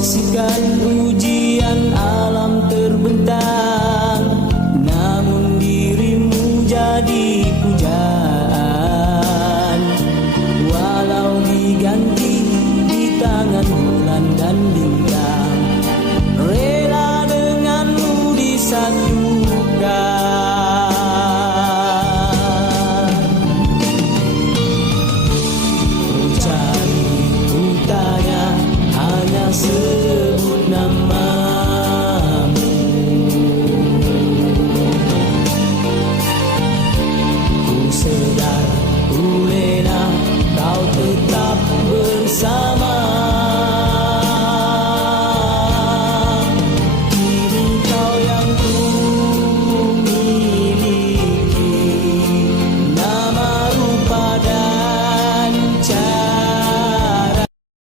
saksikan ujian alam terbentang, namun dirimu jadi pujaan. Walau diganti di tangan bulan dan bintang,